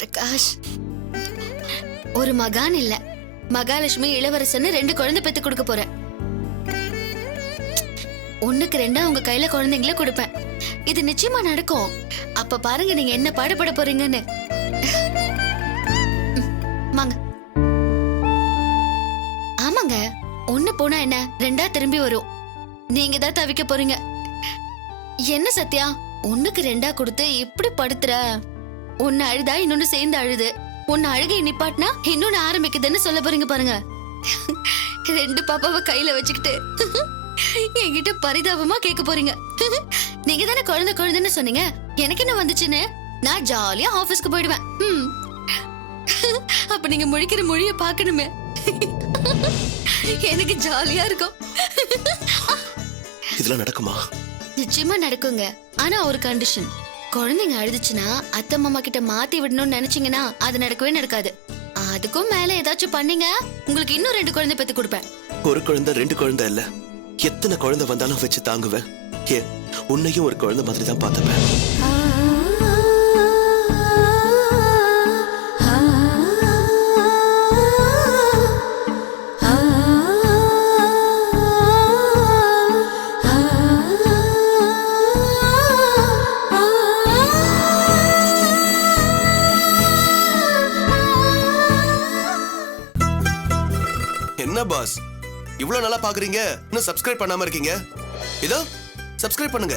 பிரகாஷ், ஒரு மகான் இல்ல, மகாலட்சுமி இளவரசன்னு 2 குழந்தை பெத்து கொடுக்க போறேன். 1க்கு 2 உங்க கையில குழந்தைங்கள கொடுப்பேன். இது நிச்சயமா நடக்கும். அப்ப பாருங்க நீங்க என்ன பாடுபட போறீங்கன்னு. வாங்க. ஆமாங்க, 1 போனா என்ன, 2ஆ திரும்பி வரும். நீங்க தான் தவிக்க போறீங்க. என்ன சத்யா, 1க்கு 2ஆ கொடுத்து இப்படி படுத்துற? 1 அழுதா இன்னொன்னு சேர்ந்து அழுது, 1 அழுகை நிப்பாட்டினா இன்னொன்னு ஆரம்பிக்குதுன்னு சொல்ல போறீங்க பாருங்க. 2 பாப்பாவை கையில வச்சுக்கிட்டு என்கிட்ட பரிதாபமா கேட்க போறீங்க. நீங்க தானே குழந்தை குழந்தைன்னு சொன்னீங்க, எனக்கு என்ன வந்துச்சுன்னு? நான் ஜாலியா ஆபீஸ்க்கு போயிடுவேன். அப்ப நீங்க முழிக்கிற மொழிய பாக்கணுமே, எனக்கு ஜாலியா இருக்கும். இதெல்லாம் நடக்குமா? நிச்சயமா நடக்குங்க. ஆனா ஒரு கண்டிஷன், குழந்தைங்க அழுதுச்சுன்னா அத்தை மாமா கிட்ட மாத்தி விடணும்னு நினைச்சீங்கன்னா அது நடக்கவே நடக்காது. அதுக்கும் மேல ஏதாச்சும் பண்ணீங்க, உங்களுக்கு இன்னும் 2 குழந்தை பெத்து கொடுப்பேன். ஒரு குழந்தை 2 குழந்தை இல்ல, எத்தனை குழந்தை வந்தாலும் வச்சு தாங்குவேன். ஏன் உன்னையும் ஒரு குழந்தை மாதிரி தான் பார்த்துப்பேன். என்ன பாஸ், இவ்வளவு நல்லா பாக்குறீங்க, இன்னும் சப்ஸ்கிரைப் பண்ணாம இருக்கீங்க? இதோ சப்ஸ்கிரைப் பண்ணுங்க.